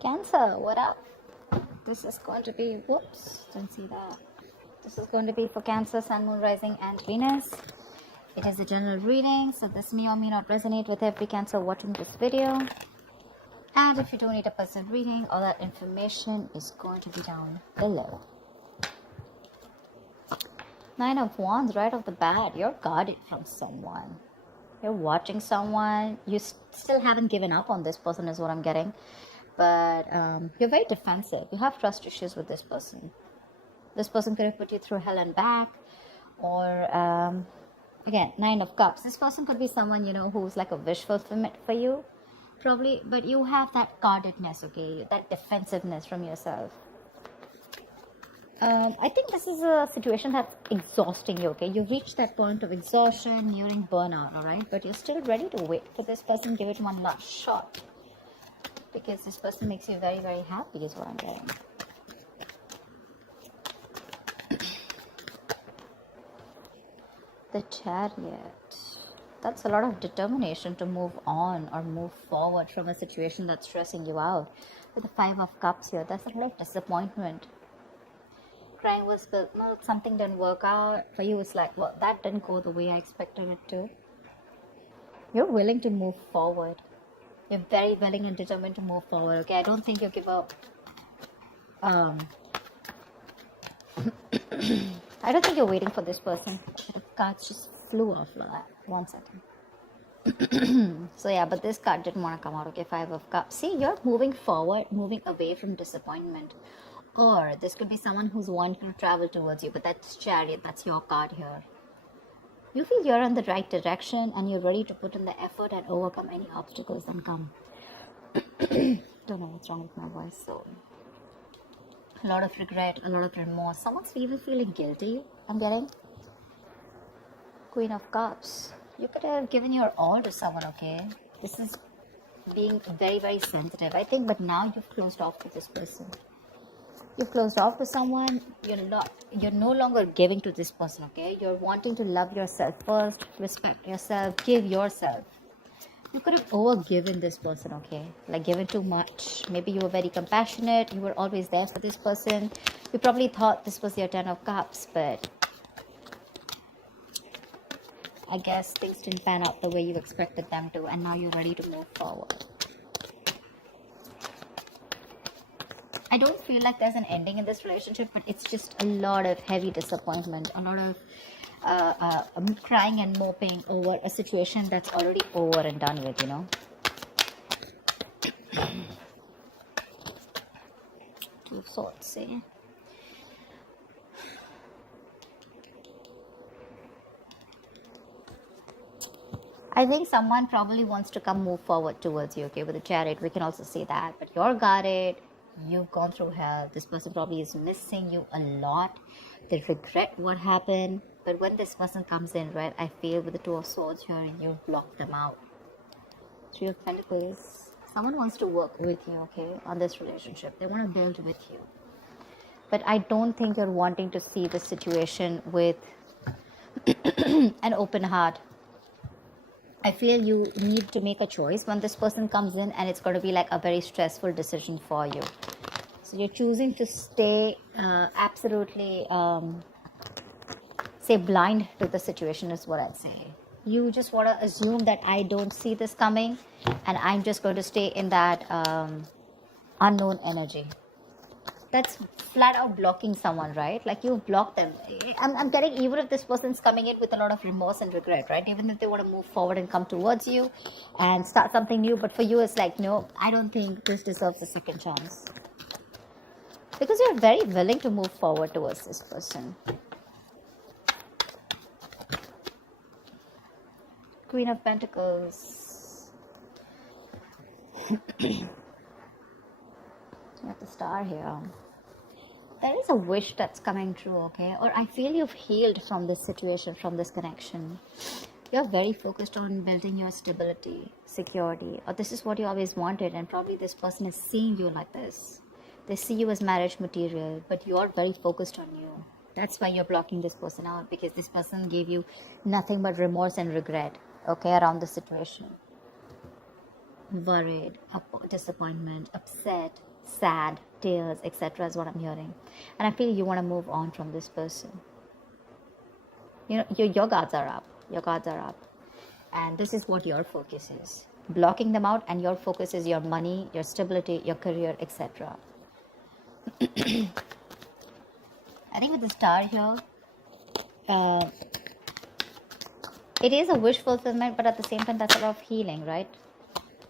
Cancer, what up? This is going to be, whoops, didn't see that. This is going to be for Cancer, Sun, Moon, Rising, and Venus. It is a general reading, so this may or may not resonate with every Cancer watching this video. And if you do need a personal reading, all that information is going to be down below. Nine of Wands, right off the bat, you're guarded from someone. You're watching someone. You still haven't given up on this person is what I'm getting. But you're very defensive. You have trust issues with this person. This person could have put you through hell and back. Or, again, Nine of Cups. This person could be someone, you know, who's like a wish fulfillment for you. Probably. But you have that guardedness, okay? That defensiveness from yourself. I think this is a situation that's exhausting you, okay? You've reached that point of exhaustion, nearing burnout, alright? But you're still ready to wait for this person, give it one last shot. Because this person makes you very, very happy is what I'm getting. The Chariot. That's a lot of determination to move on or move forward from a situation that's stressing you out. With the Five of Cups here, that's a lot of disappointment. Crying was built. No, something didn't work out. For you, it's like, well, that didn't go the way I expected it to. You're willing to move forward. You're very willing and determined to move forward, okay? I don't think you'll give up. I don't think you're waiting for this person. The cards just flew off like that. 1 second. So yeah, but this card didn't want to come out, okay? Five of Cups. See, you're moving forward, moving away from disappointment. Or this could be someone who's wanting to travel towards you, but that's Chariot, that's your card here. You feel you're in the right direction and you're ready to put in the effort and overcome any obstacles that come. Don't know what's wrong with my voice. So, a lot of regret, a lot of remorse. Someone's even feeling guilty, I'm getting. Queen of Cups. You could have given your all to someone, okay? This is being very, very sensitive, I think, but now you've closed off with this person. You've closed off with someone, you're no longer giving to this person, okay? You're wanting to love yourself first, respect yourself, give yourself. You could have overgiven this person, okay? Like given too much. Maybe you were very compassionate, you were always there for this person. You probably thought this was your Ten of Cups, but I guess things didn't pan out the way you expected them to, and now you're ready to move forward. I don't feel like there's an ending in this relationship, but it's just a lot of heavy disappointment, a lot of crying and moping over a situation that's already over and done with, you know. Two of Swords, see? I think someone probably wants to come move forward towards you, okay, with the Chariot. We can also see that, but you're guarded. You've gone through hell. This person probably is missing you a lot. They regret what happened. But when this person comes in, right, I feel with the Two of Swords here, you block them out. Three of Pentacles. Someone wants to work with you, okay, on this relationship. They want to build with you. But I don't think you're wanting to see the situation with an open heart. I feel you need to make a choice when this person comes in, and it's going to be like a very stressful decision for you. So you're choosing to stay absolutely, say, blind to the situation is what I'd say. You just want to assume that I don't see this coming, and I'm just going to stay in that unknown energy. That's flat out blocking someone, right? Like you've blocked them. I'm getting, even if this person's coming in with a lot of remorse and regret, right? Even if they want to move forward and come towards you and start something new, but for you it's like, no, I don't think this deserves a second chance. Because you're very willing to move forward towards this person. Queen of Pentacles. You have the Star here. There is a wish that's coming true, okay? Or I feel you've healed from this situation, from this connection. You're very focused on building your stability, security. Or this is what you always wanted, and probably this person is seeing you like this. They see you as marriage material, but you're very focused on you. That's why you're blocking this person out, because this person gave you nothing but remorse and regret, okay, around the situation. Worried, disappointment, upset, sad, tears, etc. is what I'm hearing. And I feel you want to move on from this person. You know, your guards are up. Your guards are up. And this is what your focus is. Blocking them out, and your focus is your money, your stability, your career, etc. I think with the star here, it is a wish fulfillment, but at the same time, that's a lot of healing, right?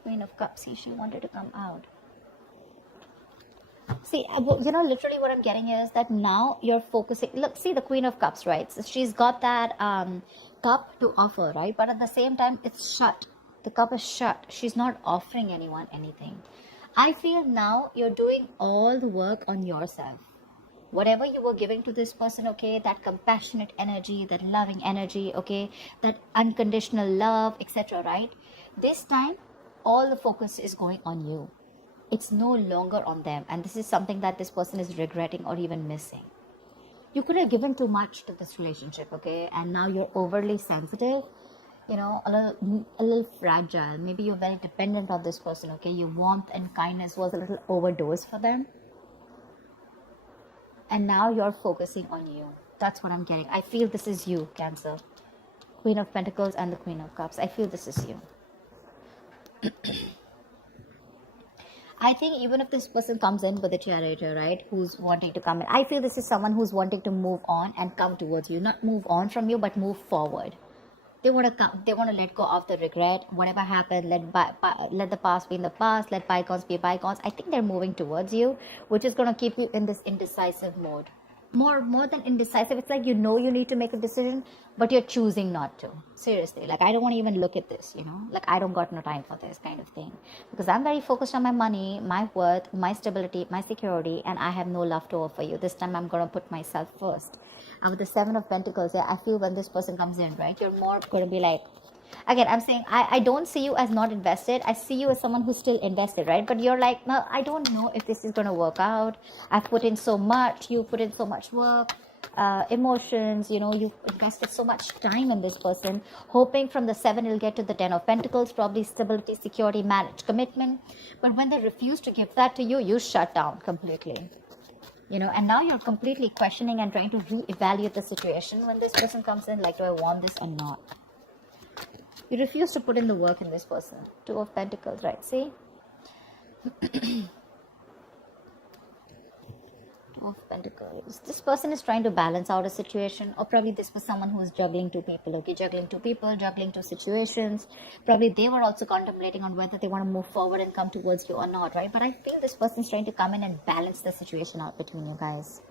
Queen of Cups, see, she wanted to come out. See, you know, literally what I'm getting here is that now you're focusing. Look, see the Queen of Cups, right? So she's got that cup to offer, right? But at the same time, it's shut. The cup is shut. She's not offering anyone anything. I feel now you're doing all the work on yourself. Whatever you were giving to this person, okay, that compassionate energy, that loving energy, okay, that unconditional love, etc., right? This time, all the focus is going on you. It's no longer on them. And this is something that this person is regretting or even missing. You could have given too much to this relationship, okay? And now you're overly sensitive, you know, a little fragile. Maybe you're very dependent on this person, okay? Your warmth and kindness was a little overdosed for them. And now you're focusing on you. That's what I'm getting. I feel this is you, Cancer. Queen of Pentacles and the Queen of Cups. I feel this is you. I think even if this person comes in with a Chariot, right, who's wanting to come in, I feel this is someone who's wanting to move on and come towards you. Not move on from you, but move forward. They want to come. They want to let go of the regret. Whatever happened, let the past be in the past. Let bygones be bygones. I think they're moving towards you, which is going to keep you in this indecisive mode. More than indecisive, it's like you know you need to make a decision, but you're choosing not to. Seriously, like I don't want to even look at this, you know, like I don't got no time for this kind of thing, because I'm very focused on my money, my worth, my stability, my security, and I have no love to offer you. This time I'm going to put myself first. And with the Seven of Pentacles, yeah, I feel when this person comes in, right, you're more going to be like, again, I'm saying I don't see you as not invested. I see you as someone who's still invested, right? But you're like, no, I don't know if this is going to work out. I've put in so much. You put in so much work, emotions, you know, you've invested so much time in this person, hoping from the 7 you'll get to the 10 of Pentacles, probably stability, security, marriage, commitment. But when they refuse to give that to you, you shut down completely. You know, and now you're completely questioning and trying to reevaluate the situation when this person comes in, like, do I want this or not? You refuse to put in the work in this person. 2 of Pentacles, right? See? 2 of Pentacles. This person is trying to balance out a situation, or probably this was someone who is juggling 2 people, okay? Juggling 2 people, juggling 2 situations. Probably they were also contemplating on whether they want to move forward and come towards you or not, right? But I feel this person is trying to come in and balance the situation out between you guys.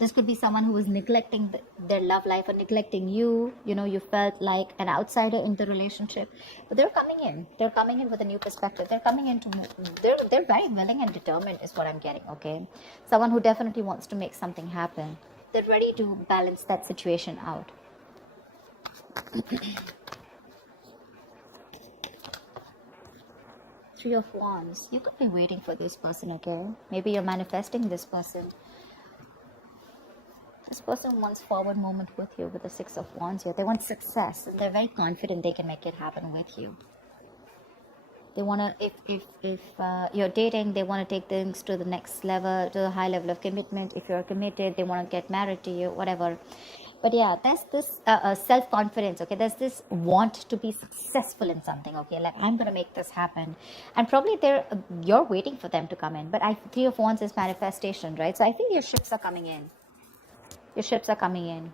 This could be someone who is neglecting their love life or neglecting you. You know, you felt like an outsider in the relationship. But they're coming in. They're coming in with a new perspective. They're coming in to... They're very willing and determined is what I'm getting, okay? Someone who definitely wants to make something happen. They're ready to balance that situation out. Three of Wands. You could be waiting for this person, okay? Maybe you're manifesting this person. This person wants forward movement with you with the 6 of Wands here. They want success, and they're very confident they can make it happen with you. They want to, if you're dating, they want to take things to the next level, to the high level of commitment. If you're committed, they want to get married to you, whatever. But yeah, there's this self-confidence, okay? There's this want to be successful in something, okay? Like, I'm going to make this happen. And probably you're waiting for them to come in. But 3 of Wands is manifestation, right? So I think your ships are coming in. Your ships are coming in.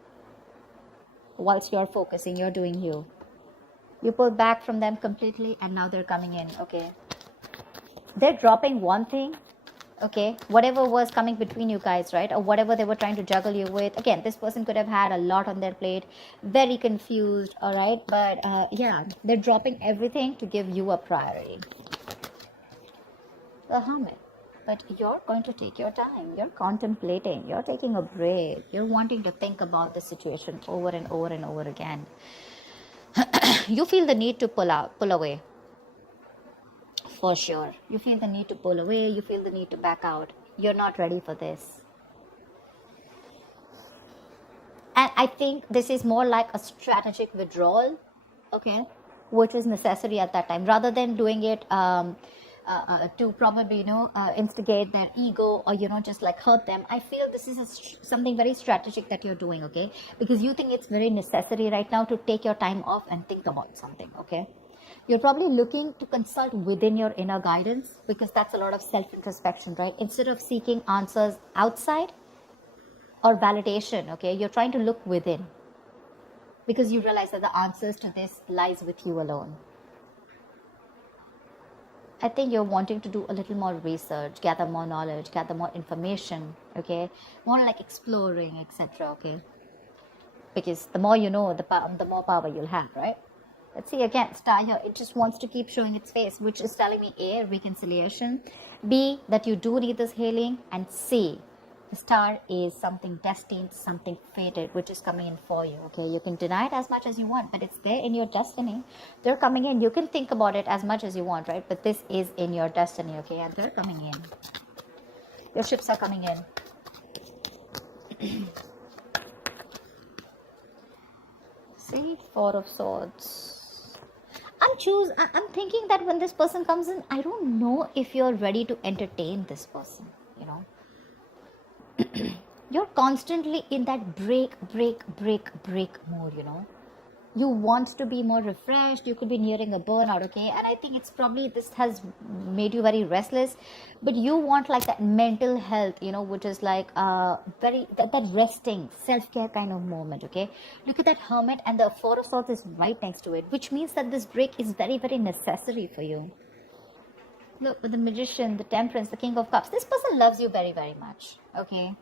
Whilst you're focusing, you're doing you. You pull back from them completely, and now they're coming in, okay? They're dropping one thing, okay? Whatever was coming between you guys, right? Or whatever they were trying to juggle you with. Again, this person could have had a lot on their plate. Very confused, all right? But yeah, they're dropping everything to give you a priority. The Hermit. But you're going to take your time. You're contemplating. You're taking a break. You're wanting to think about the situation over and over and over again. You feel the need to pull away. For sure. You feel the need to pull away. You feel the need to back out. You're not ready for this. And I think this is more like a strategic withdrawal, okay, which is necessary at that time. Rather than doing it to probably, instigate their ego, or, just like hurt them. I feel this is something very strategic that you're doing, okay? Because you think it's very necessary right now to take your time off and think about something, okay? You're probably looking to consult within your inner guidance, because that's a lot of self-introspection, right? Instead of seeking answers outside or validation, okay? You're trying to look within, because you realize that the answers to this lies with you alone. I think you're wanting to do a little more research, gather more knowledge, gather more information, okay? More like exploring, etc., okay? Because the more you know, the more power you'll have, right? Let's see again, star here, it just wants to keep showing its face, which is telling me A, reconciliation, B, that you do need this healing, and C, the star is something destined, something fated, which is coming in for you, okay? You can deny it as much as you want, but it's there in your destiny. They're coming in. You can think about it as much as you want, right? But this is in your destiny, okay? And they're coming in. Your ships are coming in. See, Four of Swords. I'm thinking that when this person comes in, I don't know if you're ready to entertain this person, You're constantly in that break mode, You want to be more refreshed. You could be nearing a burnout, okay? And I think it's probably, this has made you very restless. But you want like that mental health, which is like that resting, self-care kind of moment, okay? Look at that Hermit, and the Four of Swords is right next to it, which means that this break is very, very necessary for you. Look, with the Magician, the Temperance, the King of Cups. This person loves you very, very much, okay?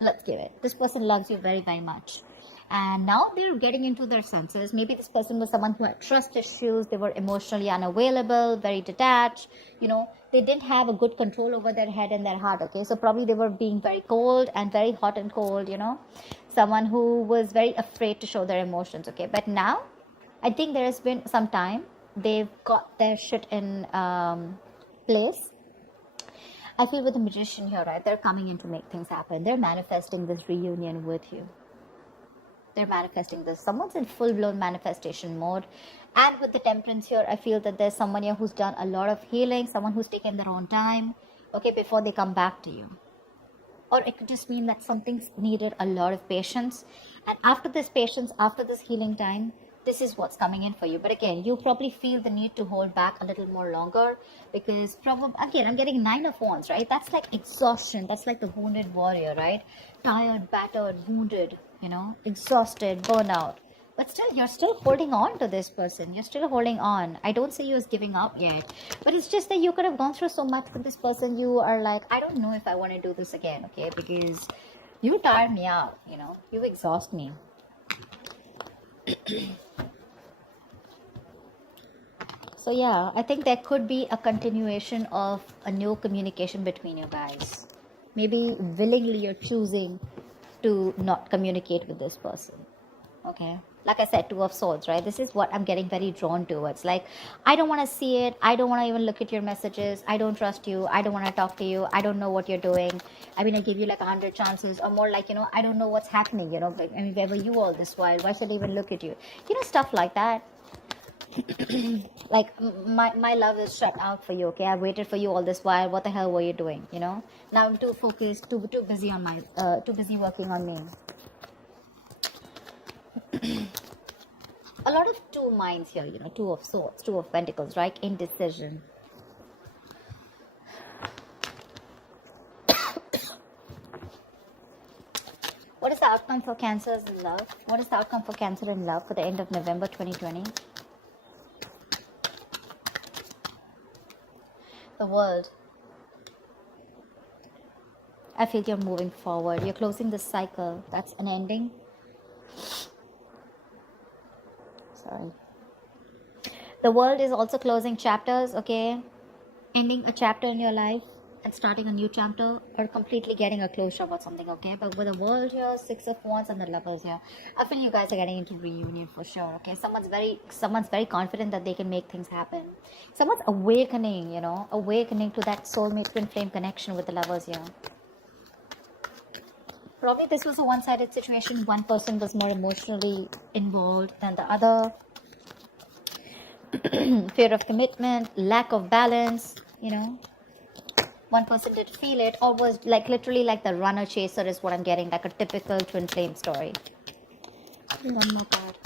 Let's give it. This person loves you very, very much. And now they're getting into their senses. Maybe this person was someone who had trust issues. They were emotionally unavailable, very detached. They didn't have a good control over their head and their heart, okay? So probably they were being very cold and very hot and cold, Someone who was very afraid to show their emotions, okay? But now, I think there has been some time. They've got their shit in place. I feel with the Magician here, right? They're coming in to make things happen. They're manifesting this reunion with you. They're manifesting this. Someone's in full-blown manifestation mode. And with the Temperance here, I feel that there's someone here who's done a lot of healing, someone who's taken their own time, okay, before they come back to you. Or it could just mean that something's needed a lot of patience. And after this patience, after this healing time, this is what's coming in for you. But again, you probably feel the need to hold back a little more longer, because probably, again, I'm getting 9 of Wands, right? That's like exhaustion. That's like the wounded warrior, right? Tired, battered, wounded, exhausted, burnout. But still, you're still holding on to this person. You're still holding on. I don't see you as giving up yet. But it's just that you could have gone through so much with this person. You are like, I don't know if I want to do this again, okay? Because you tire me out, You exhaust me. So yeah, I think there could be a continuation of a new communication between you guys. Maybe willingly you're choosing to not communicate with this person. Okay. Like I said, Two of Swords, right? This is what I'm getting very drawn towards. Like, I don't want to see it. I don't want to even look at your messages. I don't trust you. I don't want to talk to you. I don't know what you're doing. I mean, I give you like 100 chances, or more like, I don't know what's happening, Like, I mean, where were you all this while? Why should I even look at you? Stuff like that. Like, my love is shut out for you, okay? I waited for you all this while. What the hell were you doing, Now I'm too focused, too busy on too busy working on me. A lot of two minds here, Two of Swords, Two of Pentacles, right? Indecision. What is the outcome for Cancers in love? What is the outcome for Cancer in love for the end of November 2020? The World. I feel you're moving forward. You're closing the cycle. That's an ending. Sorry. The World is also closing chapters, okay? Ending a chapter in your life and starting a new chapter, or completely getting a closure about something, okay? But with the World here, Six of Wands, and the Lovers here, I feel you guys are getting into reunion for sure, okay? Someone's very confident that they can make things happen. Someone's awakening, awakening to that soulmate twin flame connection with the Lovers here. Probably this was a one-sided situation. One person was more emotionally involved than the other. Fear of commitment, lack of balance. you know. One person did feel it, or was like literally like the runner chaser is what I'm getting, like a typical twin flame story. Give me one more card.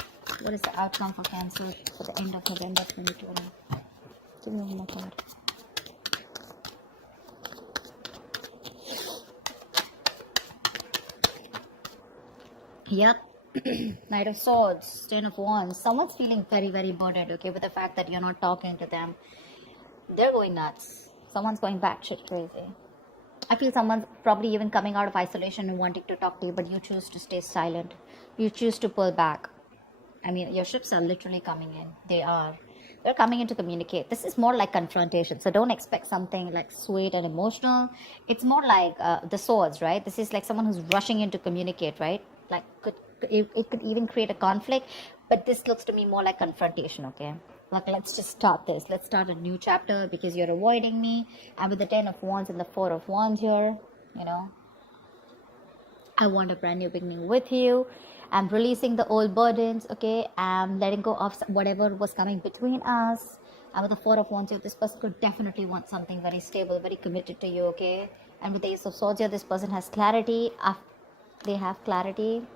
What is the outcome for Cancer for the end of November 2020? Give me one more card. Yep. Knight of Swords, Ten of Wands. Someone's feeling very, very burdened, okay, with the fact that you're not talking to them. They're going nuts. Someone's going batshit crazy. I feel someone's probably even coming out of isolation and wanting to talk to you, but you choose to stay silent. You choose to pull back. I mean, your ships are literally coming in. They're coming in to communicate. This is more like confrontation. So don't expect something like sweet and emotional. It's more like the swords, right? This is like someone who's rushing in to communicate, right? Like it could even create a conflict. But this looks to me more like confrontation, okay? Like, let's just start this. Let's start a new chapter because you're avoiding me. And with the 10 of Wands and the 4 of Wands here, you know, I want a brand new beginning with you. I'm releasing the old burdens, okay? I'm letting go of whatever was coming between us. And with the 4 of Wands here, this person could definitely want something very stable, very committed to you, okay? And with the Ace of Swords here, this person has clarity. They have clarity.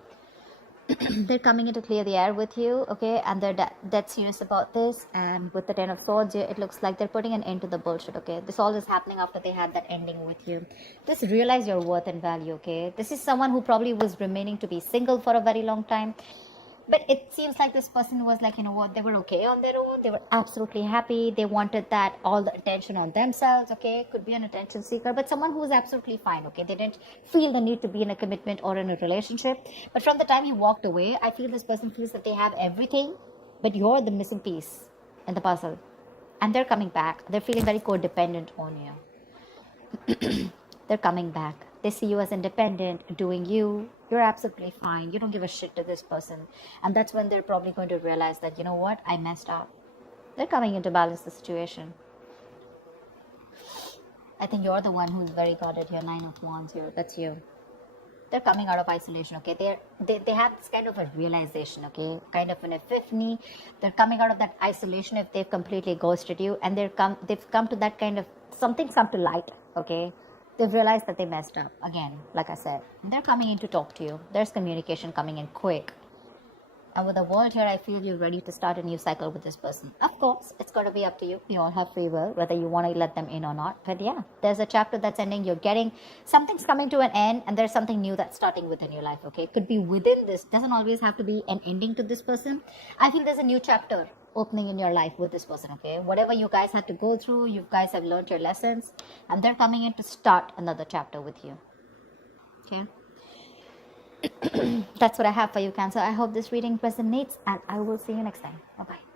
They're coming in to clear the air with you, okay? And they're dead serious about this. And with the 10 of Swords here, it looks like they're putting an end to the bullshit, okay? This all is happening after they had that ending with you. Just realize your worth and value, okay? This is someone who probably was remaining to be single for a very long time. But it seems like this person was like, you know what, they were okay on their own. They were absolutely happy. They wanted that, all the attention on themselves, okay? Could be an attention seeker, but someone who was absolutely fine, okay? They didn't feel the need to be in a commitment or in a relationship. But from the time he walked away, I feel this person feels that they have everything, but you're the missing piece in the puzzle. And they're coming back. They're feeling very codependent on you. They're coming back. They see you as independent, doing you. You're absolutely fine. You don't give a shit to this person. And that's when they're probably going to realize that, you know what, I messed up. They're coming in to balance the situation. I think you're the one who's very guarded here. 9 of Wands here. That's you. They're coming out of isolation, okay? They have this kind of a realization, okay? Kind of an epiphany. They're coming out of that isolation if they've completely ghosted you. And they've come to that kind of, something's come to light, okay? They've realized that they messed up. Again, like I said, they're coming in to talk to you. There's communication coming in quick. And with the World here, I feel you're ready to start a new cycle with this person. Of course, it's going to be up to you. You all have free will, whether you want to let them in or not. But yeah, there's a chapter that's ending. You're getting, something's coming to an end, and there's something new that's starting within your life, okay? Could be within this. Doesn't always have to be an ending to this person. I feel there's a new chapter opening in your life with this person, okay? Whatever you guys had to go through, you guys have learned your lessons, and they're coming in to start another chapter with you, okay? That's what I have for you, Cancer. I hope this reading resonates, and I will see you next time. Bye-bye.